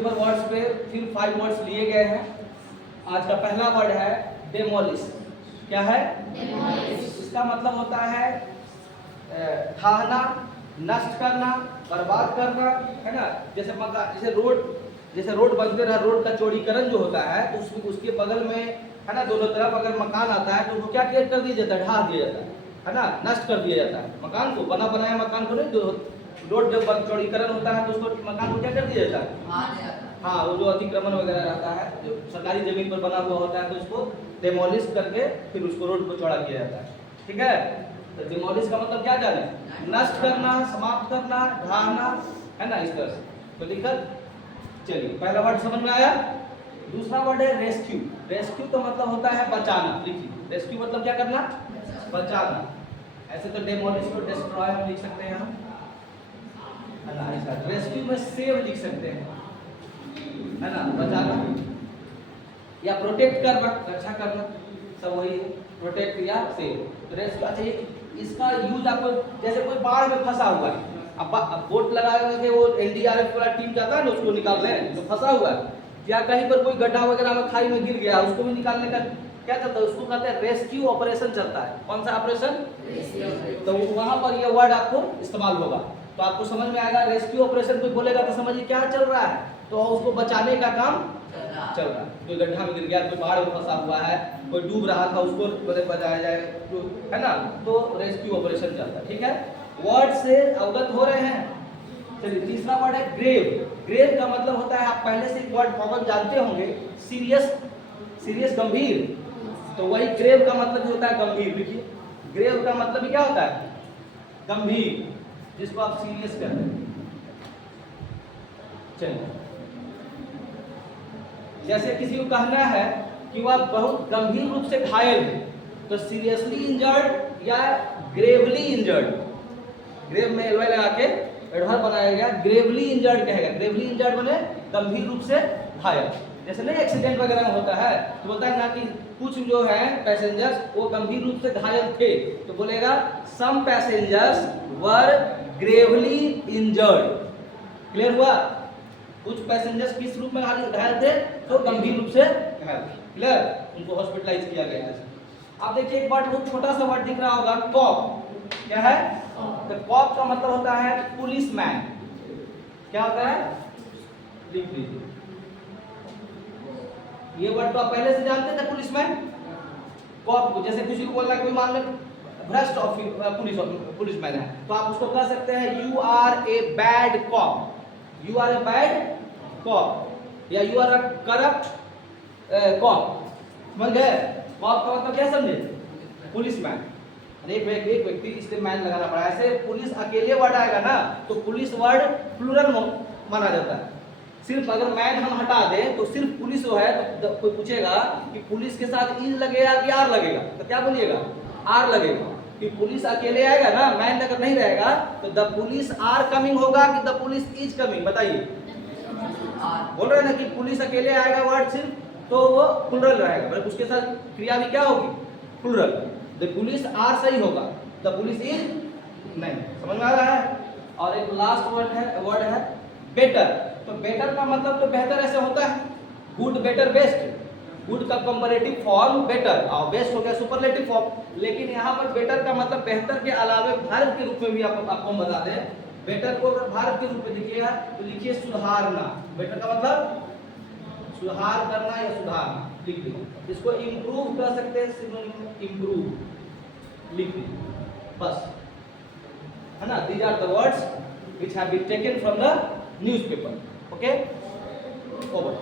Newspaper words पे फिर 5 words लिए गए हैं। आज का पहला वर्ड है डेमोलिश। क्या है? डेमोलिश। इसका मतलब होता है ढाहना, नष्ट करना, बर्बाद करना, है ना। जैसे रोड बनते रहा, रोड का चौड़ीकरण जो होता है तो उसके बगल में, है ना, दोनों तरफ अगर मकान आता है तो उसको क्या कर दिया जाता है? ढा दिया जाता है ना, नष्ट कर दिया जाता है मकान को। बना बनाया मकान को नहीं, जो रोड जब चौड़ीकरण होता है तो उसको मकान को क्या कर दिया जाता है? हाँ, वो जो अतिक्रमण वगैरह रहता है, जो सरकारी जमीन पर बना हुआ होता है, तो उसको डेमोलिश करके फिर उसको रोड को चौड़ा किया जाता है। ठीक है, तो डेमोलिश का मतलब क्या जाने? नष्ट करना, समाप्त करना, ढाहना, है ना, इस तरह से। तो दिक्कत, चलिए पहला वर्ड समझ में आया। दूसरा वर्ड है रेस्क्यू। रेस्क्यू तो मतलब होता है बचाना। लिखिए, रेस्क्यू मतलब क्या करना? बचाना। ऐसे तो डेमोलिश को डिस्ट्रॉय हम लिख सकते हैं यहाँ, है ना। ऐसा रेस्क्यू में सेव लिख सकते हैं, है ना, बचाना या प्रोटेक्ट करना, रक्षा करना, सब वही है, प्रोटेक्ट या सेव। तो रेस्क्यू, अच्छा इसका यूज आपको, जैसे कोई बाढ़ में फंसा हुआ है, अब बोट लगाए कि वो एनडीआरएफ वाला टीम जाता है ना उसको निकालने, जो फंसा हुआ है, या कहीं पर कोई गड्ढा वगैरह में खाई में गिर गया, उसको भी निकालने का क्या चलता है? उसको कहते हैं रेस्क्यू ऑपरेशन चलता है। कौन सा ऑपरेशन? तो वहां पर ये वर्ड आपको इस्तेमाल होगा, तो आपको समझ में आएगा। रेस्क्यू ऑपरेशन कोई बोलेगा तो समझिए क्या चल रहा है, तो उसको बचाने का काम चल रहा है। कोई गड्ढा में गिर गया, कोई बाढ़ में फंसा हुआ है, कोई डूब रहा था, उसको बचाया जाए, है ना, तो रेस्क्यू ऑपरेशन चलता है। ठीक है, वर्ड से अवगत हो रहे हैं। चलिए तीसरा वर्ड है ग्रेव। ग्रेव का मतलब होता है, आप पहले से एक वर्ड कॉमन जानते होंगे, सीरियस। सीरियस, गंभीर, तो वही ग्रेव का मतलब होता है गंभीर। देखिए, ग्रेव का मतलब क्या होता है? गंभीर, जिसको आप सीरियस कहते हैं। चलिए, जैसे किसी को कहना है कि वह बहुत गंभीर रूप से घायल है, तो सीरियसली इंजर्ड या ग्रेवली इंजर्ड। ग्रेव में एलवाई लगा के एडवर्ब बनाया गया, ग्रेवली इंजर्ड कहेगा। ग्रेवली इंजर्ड बने गंभीर रूप से घायल। जैसे नहीं एक्सीडेंट वगैरह में होता है तो बोलता है ना कि कुछ जो है पैसेंजर्स वो गंभीर रूप से घायल थे, तो बोलेगा some passengers were gravely injured. Clear हुआ? कुछ पैसेंजर्स किस रूप में घायल थे? तो गंभीर रूप से घायल। क्लियर? उनको हॉस्पिटलाइज किया गया है। आप देखिए एक वर्ड, बहुत छोटा सा वर्ड दिख रहा होगा, कॉप। क्या है? तो कॉप का मतलब होता है पुलिसमैन। क्या होता है? लिख लीजिए, ये वर्ड तो आप पहले से जानते थे, पुलिसमैन। कॉप को, जैसे किसी को बोलना है, कोई मान लो भ्रष्ट पुलिसमैन है, तो आप उसको कह सकते हैं you are a bad cop. You are a bad cop, या you are a corrupt cop. समझ गए? कॉप का मतलब क्या समझे? पुलिसमैन। एक व्यक्ति, इसलिए मैन लगाना पड़ा। ऐसे पुलिस अकेले वर्ड आएगा ना तो पुलिस वर्ड प्लूरल माना जाता है। सिर्फ अगर मैन हम हटा दें तो सिर्फ पुलिस जो है, तो कोई पूछेगा कि पुलिस के साथ इज लगेगा कि आर लगेगा, तो क्या बोलिएगा? आर लगेगा। कि पुलिस अकेले आएगा ना, मैन अगर नहीं रहेगा तो द पुलिस आर कमिंग होगा कि द पुलिस इज कमिंग? बताइए। बोल रहे ना कि पुलिस अकेले आएगा वर्ड सिर्फ, तो वो प्लूरल रहेगा, मतलब उसके साथ क्रिया भी क्या होगी? प्लूरल। द पुलिस आर सही होगा, द पुलिस इज नहीं। समझ में आ रहा है? और एक लास्ट वर्ड है बेटर। तो बेटर का मतलब तो बेहतर ऐसे होता है, गुड, बेटर, बेस्ट। गुड का कंपैरेटिव फॉर्म बेटर, और बेस्ट हो गया सुपरलेटिव फॉर्म। लेकिन यहाँ पर बेटर का मतलब बेहतर के अलावे भारत के रूप में भी आपको बता दें। बेटर को अगर भारत के रूप में लिखिएगा तो लिखिए सुधारना। बेटर का मतलब सुधार करना या सुधारना, लिख लीजिए। इसको इम्प्रूव कर सकते हैं, सिनोनिम इम्प्रूव लिख लीजिए बस, है ना। These are the words which have been taken from the newspaper. Okay, over.